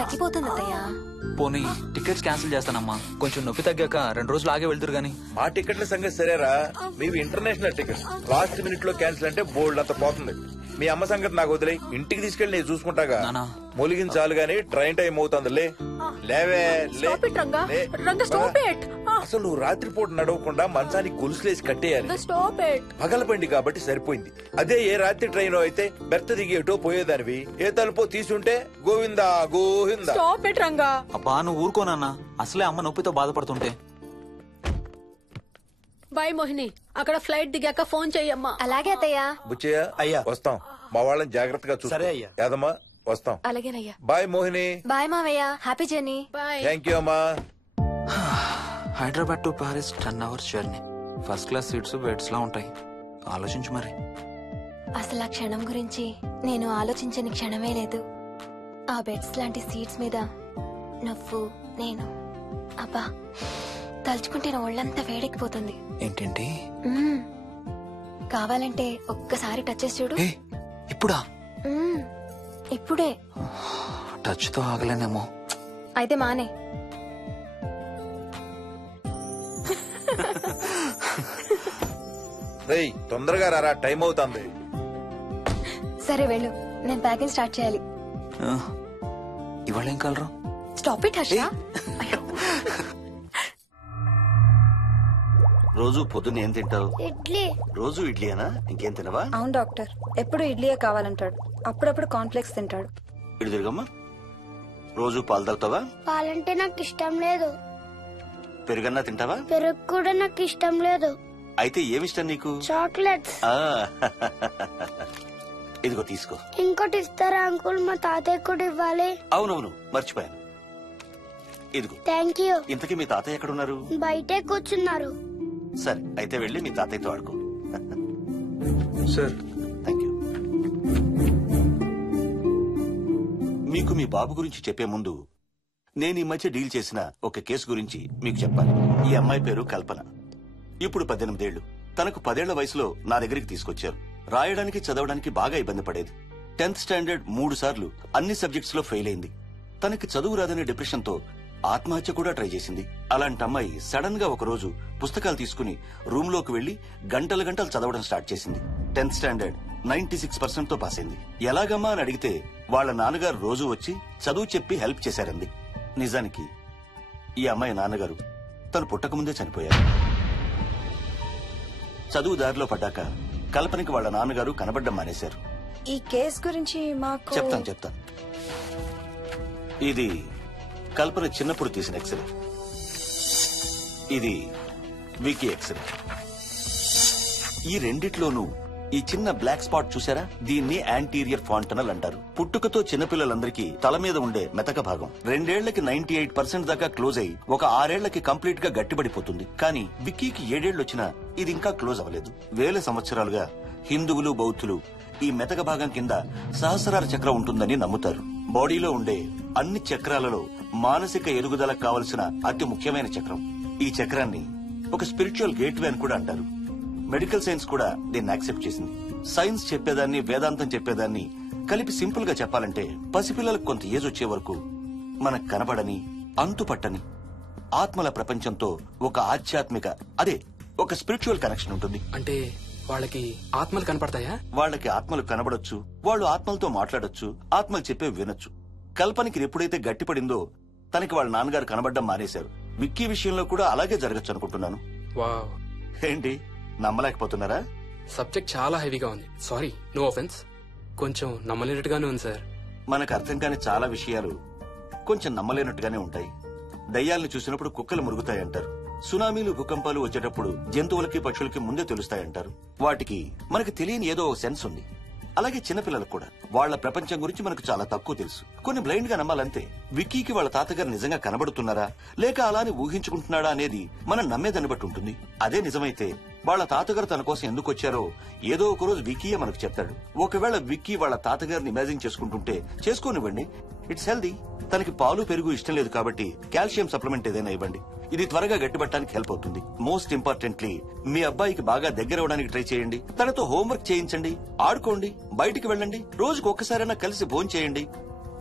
తగ్గిపోతుంది అత్తయ్య. పోనీ టికెట్స్ క్యాన్సిల్ చేస్తానమ్మా. కొంచెం నొప్పి తగ్గాక 2 రోజులు ఆగే వెళ్తురు గాని. మా టికెట్ల సంగతి సరేరా, మీవి ఇంటర్నేషనల్ టికెట్స్. లాస్ట్ మినిట్ లో క్యాన్సిల్ అంటే బోల్డ్ అంత పోతుంది. మీ అమ్మ సంగతి నాకు వదిలే, ఇంటికి తీసుకెళ్లి నేను చూసుకుంటాగా. మొలిగిన చాలు గానీ ట్రైన్ టైం అవుతుంది. లేవే అసలు నువ్వు రాత్రిపూట నడవకుండా మంచానికి గొలుసులేసి కట్టేయాలి. పగలబండి కాబట్టి సరిపోయింది. అదే ఏ రాత్రి ట్రైన్ అయితే బెర్త దిగి ఎటో పోయేదానివి, ఏ తలుపో తీసుంటే గోవిందా గోవిందా. అబ్బా నువ్వు ఊరుకోనన్నా, అసలే అమ్మ నొప్పితో బాధపడుతుంటే. బాయ్ మోహిని, అక్కడ ఫ్లైట్ దిగాక ఫోన్ చెయ్యమ్మా. అలాగే అత్తయ్య. బుచ్చయ్య అయ్యా వస్తాం, మా వాళ్ళని జాగ్రత్తగా చూసి. సరే అయ్యా. యాదమ్మా వస్తాం. అలాగేనయ్యా. బాయ్ మోహిని. బాయ్ మావయ్య, హ్యాపీ జర్నీ. థ్యాంక్ యూ అమ్మా. Hyderabad to Paris 10 hours journey. First class seats beds లా ఉంటాయి. ఆలోచించు మరి. అసలు ఆ క్షణం గురించి నేను ఆలోచించని క్షణమే లేదు. ఆ బెడ్స్ లాంటి సీట్స్ మీద నువ్వు నేను, అబ్బా తలుచుకుంటే నా ఒళ్ళంతా వేడెక్కిపోతుంది. ఏంటంటే కావాలంటే ఒక్కసారి టచ్ చేసి చూడు. ఇప్పుడా? ఇప్పుడే. టచ్ తో ఆగలేనేమో. అయితే మానే. రేయ్ తొందరగా రారా, టైం అవుతుంది. సరే వెళ్ళు, నేను ప్యాకింగ్ స్టార్ట్ చేయాలి. ఇవాళ ఏం కలరు? Stop it Harsha. రోజు పొద్దున్న ఏం తింటావు? ఇడ్లీ. రోజు ఇడ్లీనా? ఇంకేం తినవా? అవును డాక్టర్, ఎప్పుడు ఇడ్లీయే కావాలంటాడు. అప్పుడప్పుడు కాన్ఫ్లెక్స్ తింటాడు. ఇటు తిరగమ్మా. రోజు పాలు తాగుతావా? పాలంటే నాకు ఇష్టం లేదు. పెరుగన్నా తింటావా? పెరుగు కూడా నాకు ఇష్టం లేదు. అయితే ఏమిష్టం నీకు? చాక్లెట్స్. ఇదిగో తీసుకో. ఇంకోటి ఇస్తారా అంకుల్? మా తాతయ్య కూడా ఇవ్వాలి. అవునవును మర్చిపోయాను. ఇదిగో. Thank you. ఇంతకీ మీ తాతయ్య ఎక్కడున్నారు? బయటే కూర్చున్నారు. సరే అయితే వెళ్ళి మీ తాతయ్యతో ఆడుకో. Sir thank you. మీకు మీ బాబు గురించి చెప్పే ముందు నేను ఈ మధ్య డీల్ చేసిన ఒక కేసు గురించి మీకు చెప్పాలి. ఈ అమ్మాయి పేరు కల్పన. ఇప్పుడు 18 ఏళ్లు. తనకు 10 ఏళ్ల వయసులో నా దగ్గరికి తీసుకొచ్చారు. రాయడానికి చదవడానికి బాగా ఇబ్బంది పడేది. 10th స్టాండర్డ్ 3 సార్లు అన్ని సబ్జెక్ట్స్ లో ఫెయిల్ అయింది. తనకి చదువు రాదనే డిప్రెషన్ తో ఆత్మహత్య కూడా ట్రై చేసింది. అలాంటి అమ్మాయి సడన్ గా ఒక రోజు పుస్తకాలు తీసుకుని రూమ్ లోకి వెళ్లి గంటలు గంటలు చదవడం స్టార్ట్ చేసింది. 10th స్టాండర్డ్ 96% తో పాస్ అయింది. ఎలాగమ్మా అని అడిగితే వాళ్ళ నాన్నగారు రోజు వచ్చి చదువు చెప్పి హెల్ప్ చేశారంది. నిజానికి ఈ అమ్మాయి నాన్నగారు తను పుట్టకముందే చనిపోయారు. చదువు దారిలో పడ్డాక కల్పనకి వాళ్ళ నాన్నగారు కనబడ్డం మానేశారు. ఈ కేసు గురించి మాకు చెప్తాను. ఇది కల్పన చిన్నప్పుడు తీసిన ఎక్స్రే. ఇది వికీ ఎక్స్రే. ఈ రెండిట్లోనూ ఈ చిన్న బ్లాక్ స్పాట్ చూసారా? దీన్ని యాంటీరియర్ ఫాంటనల్ అంటారు. పుట్టుకతో చిన్నపిల్లలందరికీ తల మీద ఉండే మెతక భాగం 2 ఏళ్లకి 98% దాకా క్లోజ్ అయ్యి ఒక 6 ఏళ్లకి కంప్లీట్ గా గట్టిపడిపోతుంది. కానీ విక్కీకి 7 ఏళ్లు వచ్చినా ఇది ఇంకా క్లోజ్ అవ్వలేదు. వేల సంవత్సరాలుగా హిందువులు బౌద్ధులు ఈ మెతక భాగం కింద సహస్రార చక్రం ఉంటుందని నమ్ముతారు. బాడీలో ఉండే అన్ని చక్రాలలో మానసిక ఎదుగుదలకు కావలసిన అతి ముఖ్యమైన చక్రం. ఈ చక్రాన్ని ఒక స్పిరిచువల్ గేట్వే అని కూడా అంటారు. మెడికల్ సైన్స్ కూడా దీన్ని యాక్సెప్ట్ చేసింది. సైన్స్ చెప్పేదాన్ని వేదాంతం చెప్పేదాన్ని కలిపి సింపుల్ గా చెప్పాలంటే పసిపిల్లలకు కొంత ఏజ్ వచ్చే వరకు మనకు కనబడని అంతుపట్టని ఆత్మల ప్రపంచంతో ఒక ఆధ్యాత్మిక ఒక స్పిరిచువల్ కనెక్షన్ ఉంటుంది. అంటే వాళ్ళకి ఆత్మలు కనపడతాయా? వాళ్ళకి ఆత్మలు కనబడొచ్చు, వాళ్ళు ఆత్మలతో మాట్లాడొచ్చు, ఆత్మలు చెప్పే వినొచ్చు. కల్పనకి ఎప్పుడైతే గట్టిపడిందో తనకి వాళ్ళ నాన్నగారు కనబడ్డం మానేశారు. విక్కీ విషయంలో కూడా అలాగే జరగచ్చు అనుకుంటున్నాను. వావ్, ఏంటి నమ్మలేకపోతున్నారా? సబ్జెక్ట్ చాలా హెవీగా ఉంది. Sorry, no offence. కొంచెం నమ్మలేనట్టుగానే ఉంది సార్. మనకు అర్థం కాని చాలా విషయాలు కొంచెం నమ్మలేనట్టుగానే ఉంటాయి. దయ్యాలను చూసినప్పుడు కుక్కలు మురుగుతాయంటారు. సునామీలు భూకంపాలు వచ్చేటప్పుడు జంతువులకి పక్షులకి ముందే తెలుస్తాయంటారు. వాటికి మనకి తెలియని ఏదో సెన్స్ ఉంది. అలాగే చిన్నపిల్లలకు కూడా వాళ్ల ప్రపంచం గురించి మనకు చాలా తక్కువ తెలుసు. కొన్ని బ్లైండ్ గా నమ్మాలంతే. విక్కీకి వాళ్ళ తాతగారు నిజంగా కనబడుతున్నారా లేక అలానే ఊహించుకుంటున్నాడా అనేది మనం నమ్మేదాన్ని బట్టి ఉంటుంది. అదే నిజమైతే వాళ్ళ తాతగారు తన కోసం ఎందుకు వచ్చారో ఏదో ఒక రోజు విక్కీయే మనకు చెప్తాడు. ఒకవేళ విక్కీ వాళ్ళ తాతగారిని ఇమాజిన్ చేసుకుంటుంటే చేసుకోనివ్వండి, ఇట్స్ హెల్దీ. తనకి పాలు పెరుగు ఇష్టం లేదు కాబట్టి కాల్షియం సప్లిమెంట్ ఏదైనా ఇవ్వండి. ఇది త్వరగా గట్టిపట్టడానికి హెల్ప్ అవుతుంది. మోస్ట్ ఇంపార్టెంట్లీ మీ అబ్బాయికి బాగా దగ్గర అవడానికి ట్రై చేయండి. తనతో హోంవర్క్ చేయించండి, ఆడుకోండి, బయటికి వెళ్ళండి, రోజుకు ఒక్కసారైనా కలిసి భోజనం చేయండి.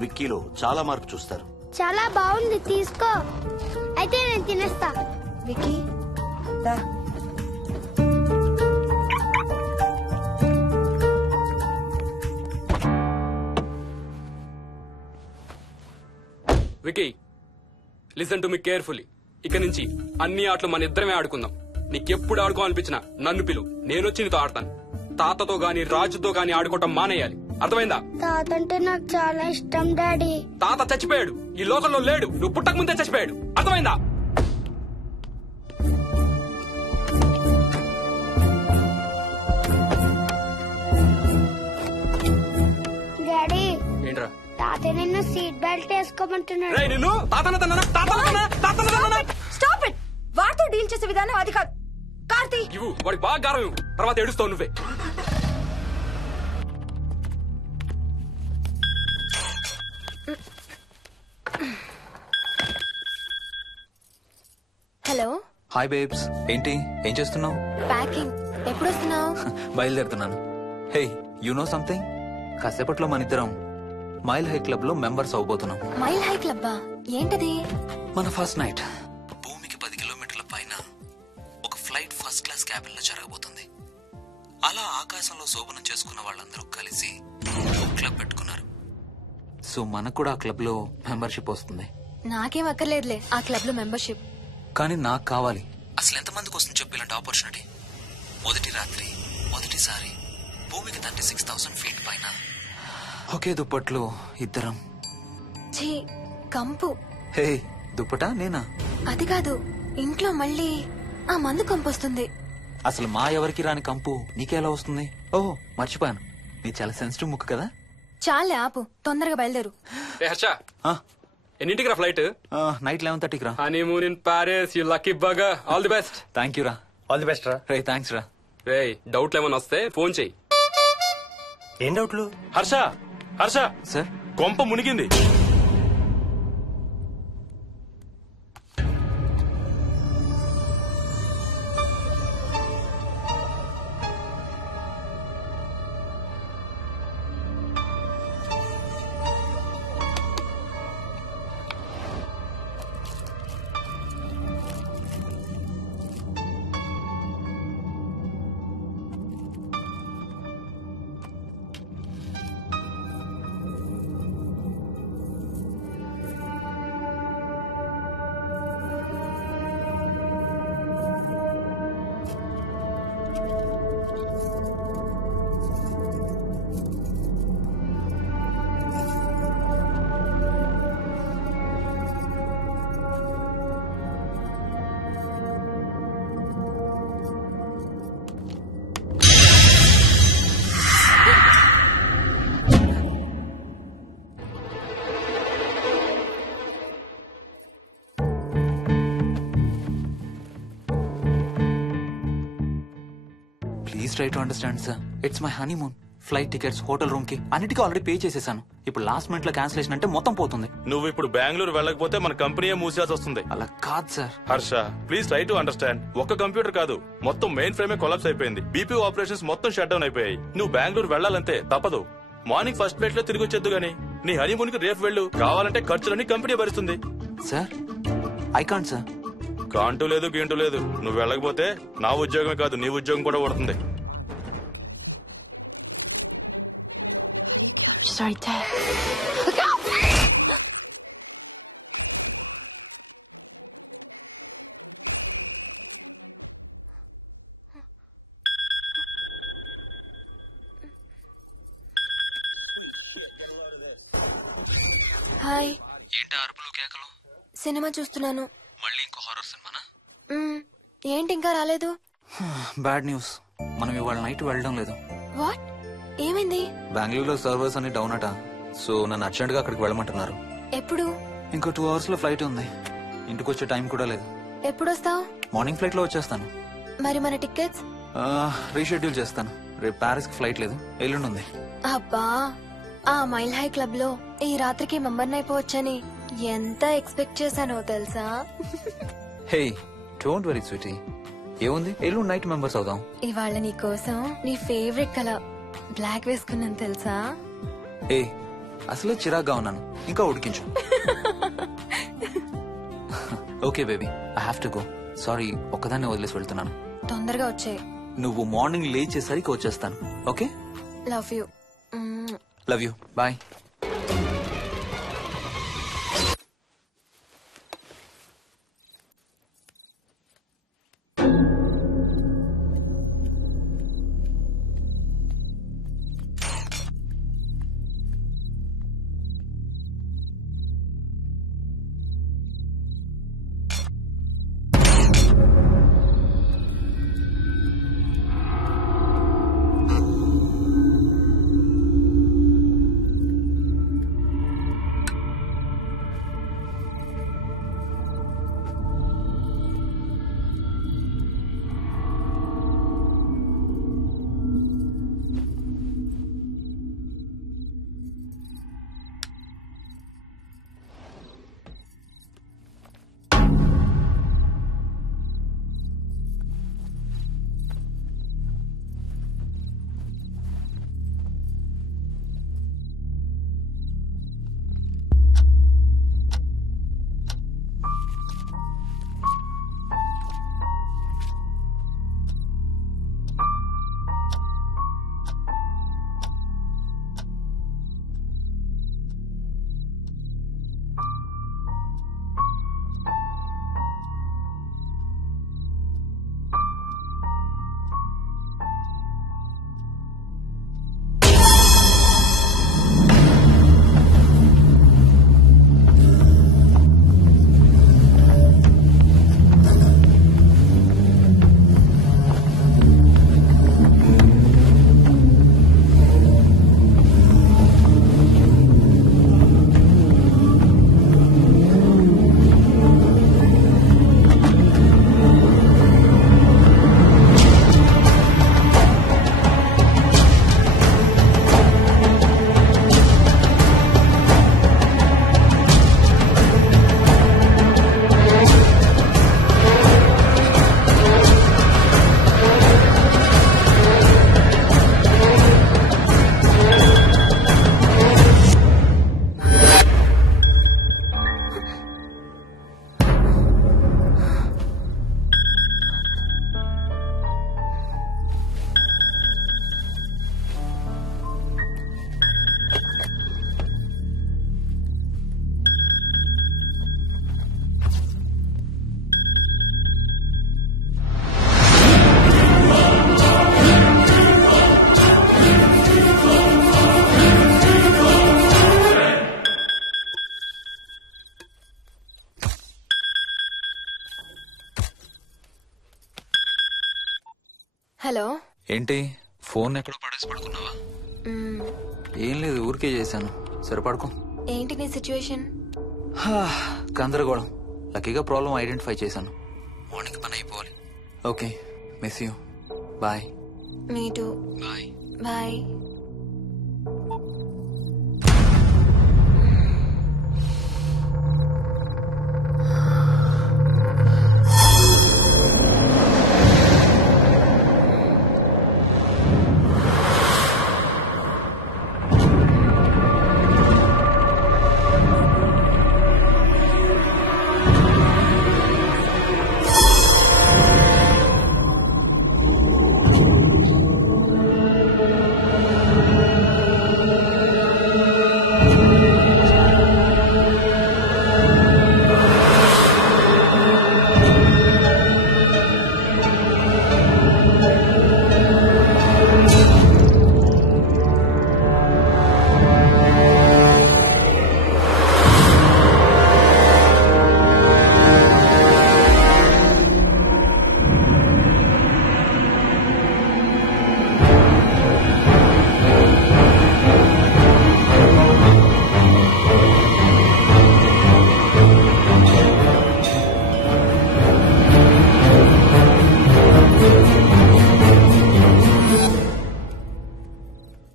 విక్కీలో చాలా మార్పు చూస్తారు. చాలా బాగుంది, తీసుకో. అయితే నేను తినేస్తా. వికీ దా. Vicky listen to me carefully. ఇక నుంచి అన్ని ఆటలు మన ఇద్దరమే ఆడుకుందాం. నీకెప్పుడు ఆడుకోవాలనిపించినా నన్ను పిలు, నేనొచ్చి నీతో ఆడతాను. తాతతో గాని రాజుతో గాని ఆడుకోవటం మానేయాలి, అర్థమైందా? తాత అంటే నాకు చాలా ఇష్టం డాడీ. తాత చచ్చిపోయాడు, ఈ లోకంలో లేడు. నువ్వు పుట్టక ముందే చచ్చిపోయాడు, అర్థమైందా? డాడీ ఏంట్రా? తాత నిన్ను సీట్ బెల్ట్ వేసుకోమంటున్నాడు. రేయ్, నిన్ను స్టాప్ ఇట్. వాడితో డీల్ చేసే విధానం అది కాదు. కార్తీ ఇవ్వు, వాడికి బాగా గారం ఇవ్వు, తర్వాత ఏడుస్తావు నువ్వే. హలో, హాయ్ బేబ్స్, ఏంటి ఏం చేస్తున్నావు? ప్యాకింగ్. ఎప్పుడు వస్తున్నావు? బయలుదేరుతున్నాను. Hey, you know something? కాసేపట్లో మన ఇద్దరం మైల్ హై క్లబ్ లో మెంబర్స్ అవబోతున్నాం. మైల్ హై క్లబ్బా? ఏంటది? మన ఫస్ట్ నైట్ భూమికి 10 కిలోమీటర్ల పైన ఒక ఫ్లైట్ ఫస్ట్ క్లాస్ క్యాబిన్ లో జరగబోతుంది. అలా ఆకాశంలో శోభనం చేసుకున్న వాళ్ళందరూ కలిసి ఒక క్లబ్ పెట్టుకున్నారు. సో మనకు కూడా ఆ క్లబ్ లో మెంబర్షిప్ వస్తుంది. నాకేం అక్కర్లేదులే ఆ క్లబ్ లో మెంబర్షిప్. కానీ నాకు కావాలి. అసలు ఎంతమందికి వస్తుంది చెప్పు ఇలాంటి ఆపర్చునిటీ? మొదటి రాత్రి, మొదటిసారి భూమికి 36,000 ఫీట్ పైన ఒకే దుప్పట్లో ఇద్దరం. ఛీ, కంపు. హే, దుప్పటా నేనా? అది కాదు, ఇంట్లో మళ్ళీ ఆ మందు కంపు వస్తుంది. అసలు మా ఎవరికి రాని కంపు నీకెలా వస్తుంది? ఓహో, మర్చిపోయాను, నీ చాలా సెన్సిటివ్ ముక్కు కదా. చాలే ఆపు, తొందరగా బయలుదేరు. ఏ హర్ష, ఆ, ఎన్నింటికి రా ఫ్లైట్? నైట్ 11:30కి రా. Honeymoon in Paris, you lucky bugger. All the best. Thank you రా. ఆల్ ది బెస్ట్ రా. రే, థ్యాంక్స్ రా. రే, డౌట్లు ఏమైనా వస్తే ఫోన్ చెయ్యి. ఏం డౌట్లు? హర్ష, హర్ష, సార్, కొంప మునిగింది. Please try to understand sir. It's my honeymoon. Flight tickets, hotel room కి అన్నిటికీ ఆల్రెడీ పే చేసేసాను. ఇప్పుడు లాస్ట్ మినిట్ లో క్యాన్సిలేషన్ అంటే మొత్తం పోతుంది. నువ్వు ఇప్పుడు బెంగళూరు వెళ్ళకపోతే మన కంపెనీయే మూసేయాల్సి వస్తుంది. అలా కాదు sir. Harsha, please try to understand. ఒక్క కంప్యూటర్ కాదు, మొత్తం మెయిన్ ఫ్రేమే కొలాప్స్ అయిపోయింది. బీపీ ఆపరేషన్స్ మొత్తం షట్ డౌన్ అయిపోయాయి. నువ్వు బెంగళూరు వెళ్ళాలంటే తప్పదు. మార్నింగ్ ఫస్ట్ ఫ్లైట్ లో తిరిగి వచ్చేద్దు గానీ నీ హనీమూన్ కి రేపు వెళ్ళు. కావాలంటే ఖర్చులన్నీ కంపెనీ భరిస్తుంది. Sir, I can't sir. Can't లేదు, గీంటూ లేదు. నువ్వు వెళ్ళకపోతే నా ఉద్యోగమే కాదు, నీ ఉద్యోగం కూడా పడుతుంది. Sorry, Dad. హాయ్. ఏంటి అరుపులు కేకలు? సినిమా చూస్తున్నాను. మళ్ళీ ఇంకో హారర్ సినిమానా? ఏంటి ఇంకా రాలేదు? బ్యాడ్ న్యూస్, మనం ఇవాళ నైట్ వెళ్ళడం లేదు. వాట్? ఏమైంది? బెంగళూరులో సర్వర్స్ అన్ని డౌన్ అట. సో నన్ను అర్జెంట్ గా అక్కడికి వెళ్ళమంటున్నారు. ఎప్పుడు? ఇంకో 2 hours లో ఫ్లైట్ ఉంది. ఇంటికి వచ్చే టైం కూడా లేదు. ఎప్పుడు వస్తావు? మార్నింగ్ ఫ్లైట్ లో వచ్చేస్తాను. మరి మన టికెట్స్? రీషెడ్యూల్ చేస్తాను. రేపు ప్యారిస్ కి ఫ్లైట్ లేదు, ఎల్లుండి ఉంది. అబ్బా, ఆ మైల్ హై క్లబ్ లో ఈ రాత్రికి మెంబర్ అయిపోవచ్చని ఎంత ఎక్స్పెక్ట్ చేశానో తెలుసా? హే, డోంట్ వరీ స్వీటీ. ఏముంది, ఎల్లుండి నైట్ మెంబర్స్ అవుదాం. ఇవాళ నీ కోసం నీ ఫేవరెట్ కలర్ బ్లాక్ వేసుకున్నాను తెలుసా? ఏ, అసలే చిరాగ్గా ఉన్నాను, ఇంకా ఉడికించు. Okay baby, I have to go. Sorry, ఒక్కదాన్ని వదిలేసి వెళ్తున్నాను. తొందరగా వచ్చే. నువ్వు మార్నింగ్ లేచేసరికి వచ్చేస్తాను. Okay, love you. Love you, bye. Hello. ఏంటి ఫోన్ ఎక్కడో పడేసి పడుకున్నావా? ఏం లేదు, ఊరికే చేశాను. సరే పడుకో. ఏంటి నీ సిచ్యువేషన్? గందరగోళం. లక్కీగా ప్రాబ్లం ఐడెంటిఫై చేశాను. మార్నింగ్ పని అయిపోవాలి. Okay, miss you. Bye. Me too. Bye. Bye.